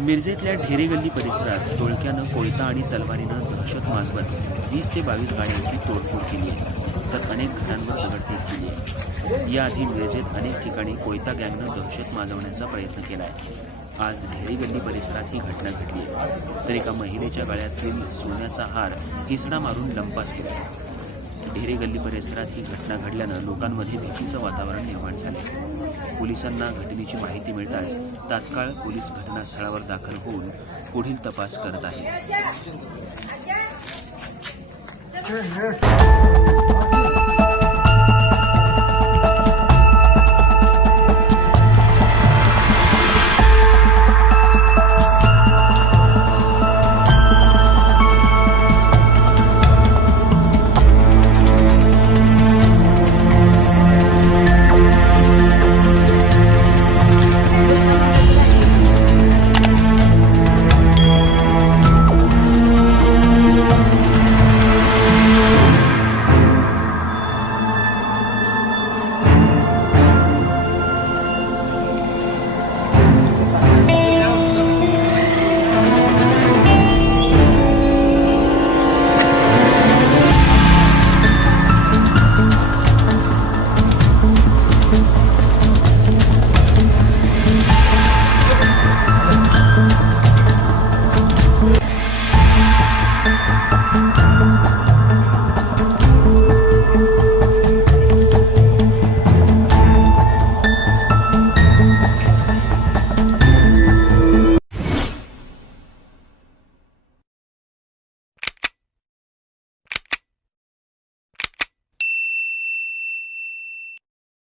मिरजेतल्या ढेरे गल्ली परिसरात टोळक्यानं कोयता आणि तलवारीनं दहशत माजवत 20 ते 22 गाड्यांची तोडफोड केली आहे, तर अनेक घरांवर दगडफेक केली आहे। याआधी मिरजेत अनेक ठिकाणी कोयता गँगनं दहशत माजवण्याचा प्रयत्न केला आहे। आज ढेरे गल्ली परिसरात ही घटना घडली आहे, तर एका महिलेच्या गळ्यातील सोन्याचा हार हिसडा मारून लंपास केला आहे। ढेरे गल्ली परिसरात ही घटना घडल्यानं लोकांमध्ये भीतीचं वातावरण निर्माण झाले। पोलिसांना घटनेची माहिती मिळताच तात्काळ पोलीस घटनास्थळावर दाखल होऊन पुढील तपास करत आहेत।